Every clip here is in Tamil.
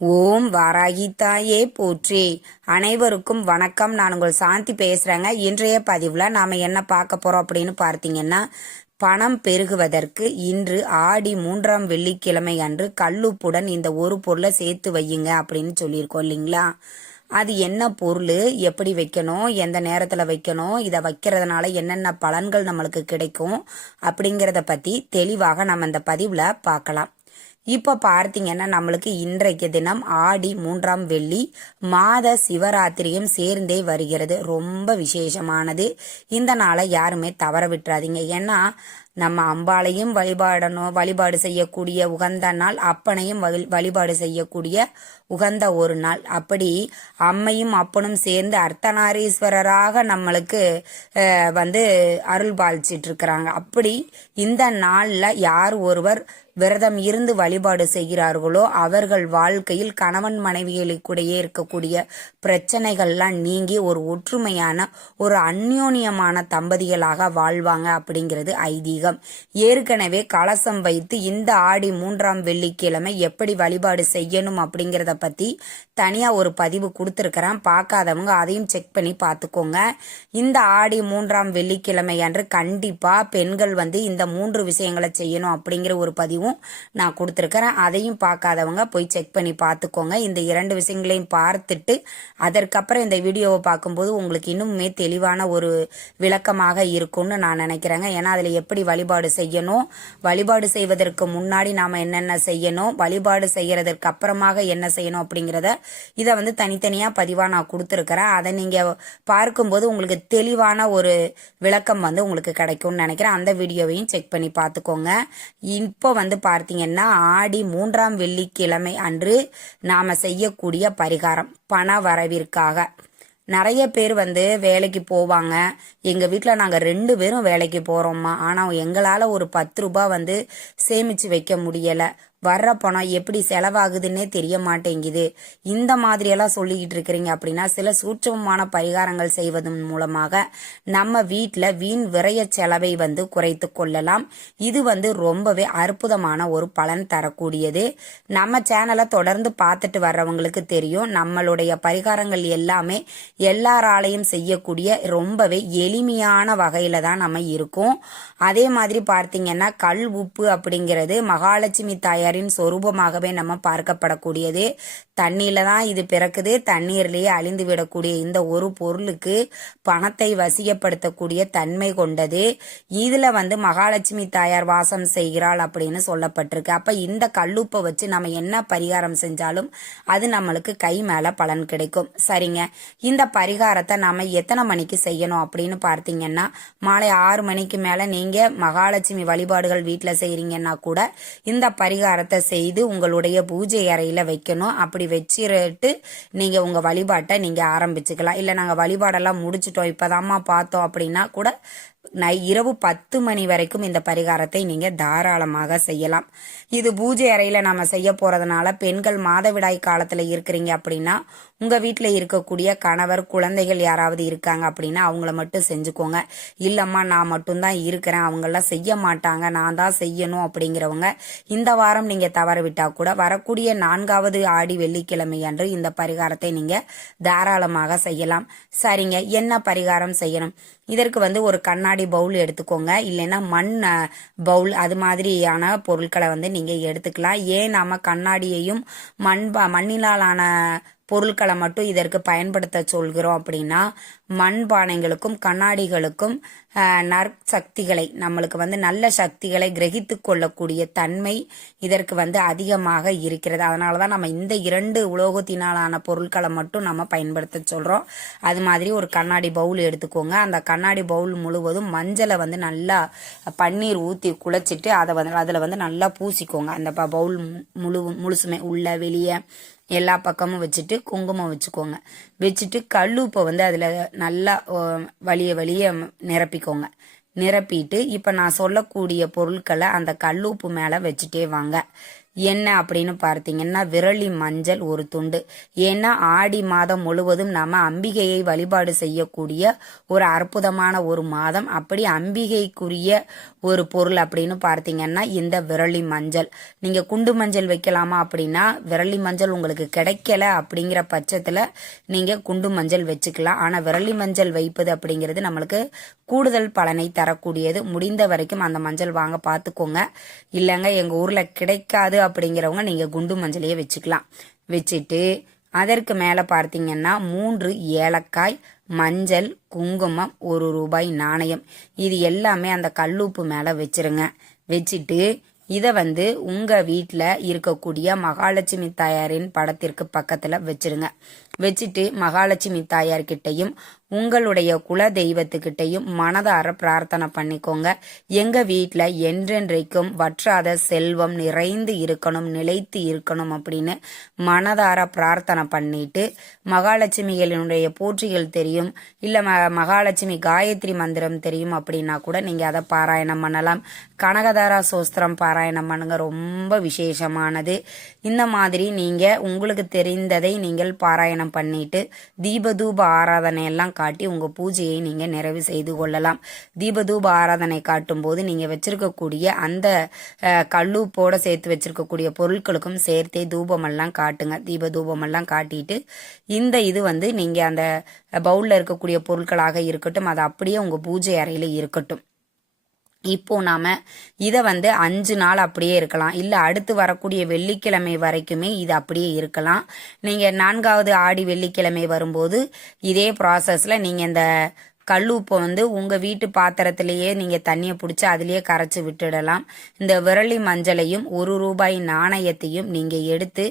ஓம் வாராகி தாயே போற்றி. அனைவருக்கும் வணக்கம். நான் உங்கள் சாந்தி பேசுறேங்க. இன்றைய பதிவுல நாம என்ன பார்க்க போறோம் அப்படின்னு பார்த்தீங்கன்னா, பணம் பெருகுவதற்கு இன்று ஆடி 3ஆம் வெள்ளிக்கிழமை அன்று கல்லுப்புடன் இந்த ஒரு பொருளை சேர்த்து வையுங்க அப்படின்னு சொல்லியிருக்கோம் இல்லைங்களா? அது என்ன பொருள், எப்படி வைக்கணும், எந்த நேரத்தில் வைக்கணும், இதை வைக்கிறதுனால என்னென்ன பலன்கள் நம்மளுக்கு கிடைக்கும் அப்படிங்கிறத பற்றி தெளிவாக நம்ம இந்த பதிவில் பார்க்கலாம். இப்போ பார்த்தீங்கன்னா நம்மளுக்கு இன்றைக்கு தினம் ஆடி 3ஆம் வெள்ளி மாத சிவராத்திரியும் சேர்ந்தே வருகிறது. ரொம்ப விசேஷமானது. இந்த நாளை யாருமே தவற விட்டுறாதீங்க. ஏன்னா நம்ம அம்பாளையும் வழிபாடு செய்யக்கூடிய உகந்த நாள், அப்பனையும் வழிபாடு செய்யக்கூடிய உகந்த ஒரு நாள். அப்படி அம்மையும் அப்பனும் சேர்ந்து அர்த்தநாரீஸ்வரராக நம்மளுக்கு அருள் பாலிச்சிட்டு இருக்கிறாங்க. அப்படி இந்த நாள்ல யார் ஒருவர் விரதம் இருந்து வழிபாடு செய்கிறார்களோ அவர்கள் வாழ்க்கையில் கணவன் மனைவிகளுக்குடையே இருக்கக்கூடிய பிரச்சனைகள்லாம் நீங்கி ஒரு ஒற்றுமையான ஒரு அந்யோன்யமான தம்பதிகளாக வாழ்வாங்க அப்படிங்கிறது ஐதீகம். ஏற்கனவே கலசம் வைத்து இந்த ஆடி 3ஆம் வெள்ளிக்கிழமை எப்படி வழிபாடு செய்யணும் அப்படிங்கிறத பத்தி தனியா ஒரு பதிவு கொடுத்துருக்கிறேன். பார்க்காதவங்க அதையும் செக் பண்ணி பார்த்துக்கோங்க. இந்த ஆடி 3ஆம் வெள்ளிக்கிழமை அன்று கண்டிப்பா பெண்கள் இந்த 3 விஷயங்களை செய்யணும் அப்படிங்கிற ஒரு பதிவும் நான் கொடுத்துருக்கிறேன். அதையும் பார்க்காதவங்க போய் செக் பண்ணி பார்த்துக்கோங்க. இந்த 2 விஷயங்களையும் பார்த்துட்டு அதற்கப்புறம் இந்த வீடியோவை பார்க்கும்போது உங்களுக்கு இன்னுமே தெளிவான ஒரு விளக்கமாக இருக்கும்னு நான் நினைக்கிறேங்க. ஏன்னா அதில் எப்படி வழிபாடு செய்யணும், வழிபாடு செய்வதற்கு முன்னாடி நாம என்னென்ன செய்யணும், வழிபாடு செய்யறதற்கு அப்புறமாக என்ன செய்யணும் அப்படிங்கிறத இதை தனித்தனியா பதிவா நான் கொடுத்துருக்கிறேன். அதை நீங்க பார்க்கும்போது உங்களுக்கு தெளிவான ஒரு விளக்கம் உங்களுக்கு கிடைக்கும்னு நினைக்கிறேன். அந்த வீடியோவையும் செக் பண்ணி பார்த்துக்கோங்க. இப்போ பார்த்தீங்கன்னா ஆடி 3ஆம் வெள்ளிக்கிழமை அன்று நாம செய்யக்கூடிய பரிகாரம் பண வரவிற்காக. நிறைய பேர் வேலைக்கு போவாங்க. எங்க வீட்டுல நாங்க 2 பேரும் வேலைக்கு போறோம்மா, ஆனா எங்களால ஒரு 10 ரூபாய் சேமிச்சு வைக்க முடியல. வர்ற பணம் எப்படி செலவாகுதுன்னே தெரிய மாட்டேங்குது. இந்த மாதிரியெல்லாம் சொல்லிக்கிட்டு இருக்கிறீங்க அப்படின்னா சில சூட்சமமான பரிகாரங்கள் செய்வதன் மூலமாக நம்ம வீட்டில் வீண் விரைய செலவை குறைத்து கொள்ளலாம். இது ரொம்பவே அற்புதமான ஒரு பலன் தரக்கூடியது. நம்ம சேனலை தொடர்ந்து பார்த்துட்டு வர்றவங்களுக்கு தெரியும், நம்மளுடைய பரிகாரங்கள் எல்லாமே எல்லாராலையும் செய்யக்கூடிய ரொம்பவே எளிமையான வகையில தான் நம்ம இருக்கோம். அதே மாதிரி பார்த்தீங்கன்னா கல் உப்பு அப்படிங்கிறது மகாலட்சுமி தாயார் சொரூபமாகவே நம்ம பார்க்கப்படக்கூடியது. தண்ணீர்ல தான் இது பிறக்குது. தண்ணீர்லயே அழிந்து விடக்கூடிய இந்த ஒரு பொருளுக்கு பணத்தை வசியப்படுத்தக்கூடிய தன்மை கொண்டது. இதுல மகாலட்சுமி தாயார் வாசம் செய்கிறாள் அப்படின்னு சொல்லப்பட்டிருக்கு. அப்ப இந்த கல்லுப்பை வச்சு நம்ம என்ன பரிகாரம் செஞ்சாலும் அது நம்மளுக்கு கை மேல பலன் கிடைக்கும். சரிங்க, இந்த பரிகாரத்தை நாம எத்தனை மணிக்கு செய்யணும் அப்படின்னு பார்த்தீங்கன்னா மாலை 6 மணிக்கு மேல நீங்க மகாலட்சுமி வழிபாடுகள் வீட்டுல செய்றீங்கன்னா கூட இந்த பரிகாரத்தை செய்து உங்களுடைய பூஜை அறையில வைக்கணும். அப்படி வச்சிட்டு நீங்க உங்க வழிபாட்டை நீங்க ஆரம்பிச்சுக்கலாம். இல்ல நாங்க வழிபாடெல்லாம் முடிச்சிட்டோம் இப்பதாம்மா பார்த்தோம் அப்படின்னா கூட இரவு 10 மணி வரைக்கும் இந்த பரிகாரத்தை நீங்க தாராளமாக செய்யலாம். இது பூஜை அறையில நாம செய்ய போறதுனால பெண்கள் மாதவிடாய் காலத்துல இருக்கிறீங்க அப்படின்னா உங்க வீட்டுல இருக்கக்கூடிய கணவர் குழந்தைகள் யாராவது இருக்காங்க அப்படின்னா அவங்கள மட்டும் செஞ்சுக்கோங்க. இல்லம்மா நான் மட்டும்தான் இருக்கிறேன், அவங்கெல்லாம் செய்ய மாட்டாங்க, நான் தான் செய்யணும் அப்படிங்கிறவங்க இந்த வாரம் நீங்க தவற விட்டா கூட வரக்கூடிய 4வது ஆடி வெள்ளிக்கிழமை அன்று இந்த பரிகாரத்தை நீங்க தாராளமாக செய்யலாம். சரிங்க, என்ன பரிகாரம் செய்யணும்? இதற்கு ஒரு கண்ணாடி பவுல் எடுத்துக்கோங்க. இல்லைன்னா மண் பவுல் அது மாதிரியான பொருட்களை நீங்க எடுத்துக்கலாம். ஏன் நாம கண்ணாடியையும் மண்ணிலான பொருட்களை மட்டும் இதற்கு பயன்படுத்த சொல்கிறோம் அப்படின்னா மண்பானைகளுக்கும் கண்ணாடிகளுக்கும் நற்சக்திகளை நம்மளுக்கு நல்ல சக்திகளை கிரகித்து கொள்ளக்கூடிய தன்மை இதற்கு அதிகமாக இருக்கிறது. அதனாலதான் நம்ம இந்த 2 உலோகத்தினாலான பொருட்களை மட்டும் நம்ம பயன்படுத்த சொல்றோம். அது மாதிரி ஒரு கண்ணாடி பவுல் எடுத்துக்கோங்க. அந்த கண்ணாடி பவுல் முழுவதும் மஞ்சளை நல்லா பன்னீர் ஊற்றி குழைச்சிட்டு அதை அதில் நல்லா பூசிக்கோங்க. அந்த பவுல் முழுசுமே உள்ள வெளியே எல்லா பக்கமும் வச்சுட்டு குங்குமம் வச்சுக்கோங்க. வச்சுட்டு கல்லுப்பை அதில் நல்லா வலிய நிரப்பிக்கோங்க. நிரப்பிட்டு இப்போ நான் சொல்லக்கூடிய பொருட்களை அந்த கல்லுப்பு மேலே வச்சுட்டே வாங்க. என்ன அப்படின்னு பார்த்தீங்கன்னா விரலி மஞ்சள் ஒரு துண்டு. ஏன்னா ஆடி மாதம் முழுவதும் நம்ம அம்பிகையை வழிபாடு செய்யக்கூடிய ஒரு அற்புதமான ஒரு மாதம். அப்படி அம்பிகைக்குரிய ஒரு பொருள் அப்படின்னு பார்த்தீங்கன்னா இந்த விரலி மஞ்சள். நீங்க குண்டு மஞ்சள் வைக்கலாமா அப்படின்னா விரலி மஞ்சள் உங்களுக்கு கிடைக்கல அப்படிங்கிற பட்சத்துல நீங்க குண்டு மஞ்சள் வச்சுக்கலாம். ஆனா விரலி மஞ்சள் வைப்பது அப்படிங்கிறது நம்மளுக்கு கூடுதல் பலனை தரக்கூடியது. முடிந்த வரைக்கும் அந்த மஞ்சள் வாங்க பார்த்துக்கோங்க. இல்லைங்க எங்க ஊர்ல கிடைக்காது அப்படிங்கிறவங்க நீங்க குண்டு மஞ்சளையே வச்சுக்கலாம். வச்சுட்டு அதற்கு மேல பார்த்தீங்கன்னா 3 ஏலக்காய், மஞ்சள், குங்குமம், ₹1 நாணயம், இது எல்லாமே அந்த கல்லுப்பு மேல வச்சிருங்க. வச்சுட்டு இதை உங்க வீட்டில் இருக்கக்கூடிய மகாலட்சுமி தாயாரின் படத்திற்கு பக்கத்துல வச்சிருங்க. வச்சுட்டு மகாலட்சுமி தாயார்கிட்டையும் உங்களுடைய குல தெய்வத்துக்கிட்டையும் மனதார பிரார்த்தனை பண்ணிக்கோங்க. எங்க வீட்டில் என்றென்றைக்கும் வற்றாத செல்வம் நிறைந்து இருக்கணும், நிலைத்து இருக்கணும் அப்படின்னு மனதார பிரார்த்தனை பண்ணிட்டு மகாலட்சுமிகளினுடைய போற்றிகள் தெரியும், இல்ல மகாலட்சுமி காயத்ரி மந்திரம் தெரியும் அப்படின்னா கூட நீங்க அதை பாராயணம் பண்ணலாம். கனகதாரா சோஸ்திரம் பாராயணம் பண்ணுங்க, ரொம்ப விசேஷமானது. இந்த மாதிரி நீங்க உங்களுக்கு தெரிந்ததை நீங்கள் பாராயணம் பண்ணிட்டு தீபதூப ஆராதனை எல்லாம் காட்டி உங்க பூஜையை நீங்க நிறைவு செய்து கொள்ளலாம். தீபதூப ஆராதனை காட்டும் போது நீங்க வச்சிருக்கக்கூடிய அந்த கல்லுப்போட சேர்த்து வச்சிருக்கக்கூடிய பொருட்களுக்கும் சேர்த்தே தூபமெல்லாம் காட்டுங்க. தீப தூபமெல்லாம் காட்டிட்டு இந்த இது நீங்க அந்த பவுல்ல இருக்கக்கூடிய பொருட்களாக இருக்கட்டும், அது அப்படியே உங்க பூஜை அறையில இருக்கட்டும். இப்போ நாம இதை 5 நாள் அப்படியே இருக்கலாம், இல்ல அடுத்து வரக்கூடிய வெள்ளிக்கிழமை வரைக்குமே இது அப்படியே இருக்கலாம். நீங்க 4வது ஆடி வெள்ளிக்கிழமை வரும்போது இதே ப்ராசஸ்ல நீங்க இந்த கல்லுப்பை உங்க வீட்டு பாத்திரத்திலேயே நீங்க தண்ணியை பிடிச்சி அதுலயே கரைச்சி விட்டுடலாம். இந்த விரலி மஞ்சளையும் ₹1 நாணயத்தையும் நீங்க எடுத்து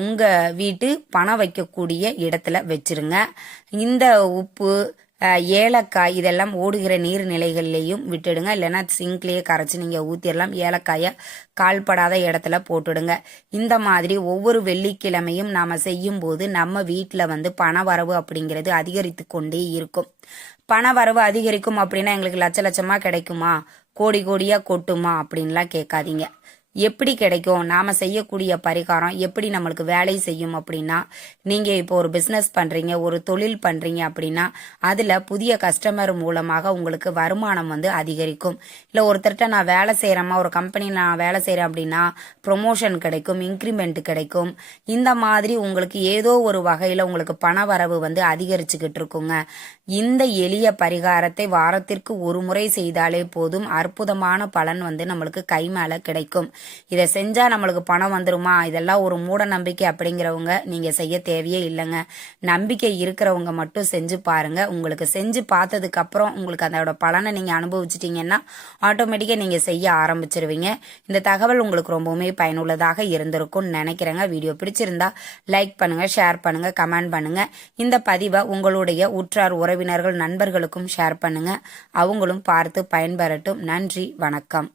உங்க வீட்டு பணம் வைக்கக்கூடிய இடத்துல வச்சிருங்க. இந்த உப்பு, ஏலக்காய் இதெல்லாம் ஓடுகிற நீர்நிலைகள்லையும் விட்டுடுங்க. இல்லைன்னா சிங்க்லேயே கரைச்சி நீங்க ஊத்திடலாம். ஏலக்காயை கால்படாத இடத்துல போட்டுடுங்க. இந்த மாதிரி ஒவ்வொரு வெள்ளிக்கிழமையும் நாம செய்யும் போது நம்ம வீட்டில் பண வரவு அப்படிங்கிறது அதிகரித்து கொண்டே இருக்கும். பண வரவு அதிகரிக்கும் அப்படின்னா எங்களுக்கு லட்ச லட்சமா கிடைக்குமா, கோடி கோடியா கொட்டுமா அப்படின்லாம் கேட்காதீங்க. எப்படி கிடைக்கும், நாம செய்யக்கூடிய பரிகாரம் எப்படி நம்மளுக்கு வேலை செய்யும் அப்படின்னா, நீங்க இப்போ ஒரு பிசினஸ் பண்றீங்க, ஒரு தொழில் பண்றீங்க அப்படின்னா அதுல புதிய கஸ்டமர் மூலமாக உங்களுக்கு வருமானம் அதிகரிக்கும். இல்ல ஒருத்தர்கிட்ட நான் வேலை செய்யறேமா, ஒரு கம்பெனி நான் வேலை செய்யறேன் அப்படின்னா ப்ரொமோஷன் கிடைக்கும், இன்க்ரிமெண்ட் கிடைக்கும். இந்த மாதிரி உங்களுக்கு ஏதோ ஒரு வகையில உங்களுக்கு பண வரவு அதிகரிச்சுக்கிட்டு இருக்குங்க. இந்த எளிய பரிகாரத்தை வாரத்திற்கு ஒரு முறை செய்தாலே போதும், அற்புதமான பலன் நம்மளுக்கு கை மேல கிடைக்கும். இதை செஞ்சா நம்மளுக்கு பணம் வந்துருமா, இதெல்லாம் ஒரு மூட நம்பிக்கை அப்படிங்கிறவங்க நீங்க செய்ய தேவையே இல்லைங்க. நம்பிக்கை இருக்கிறவங்க மட்டும் செஞ்சு பாருங்க. உங்களுக்கு செஞ்சு பார்த்ததுக்கு அப்புறம் உங்களுக்கு அதோட பலனை நீங்க அனுபவிச்சிட்டீங்கன்னா ஆட்டோமேட்டிக்கா நீங்க செய்ய ஆரம்பிச்சிருவீங்க. இந்த தகவல் உங்களுக்கு ரொம்பவுமே பயனுள்ளதாக இருந்திருக்கும்னு நினைக்கிறேங்க. வீடியோ பிடிச்சிருந்தா லைக் பண்ணுங்க, ஷேர் பண்ணுங்க, கமெண்ட் பண்ணுங்க. இந்த பதிவை உங்களுடைய உற்றார் உறவினர்கள் நண்பர்களுக்கும் ஷேர் பண்ணுங்க. அவங்களும் பார்த்து பயன்பெறட்டும். நன்றி, வணக்கம்.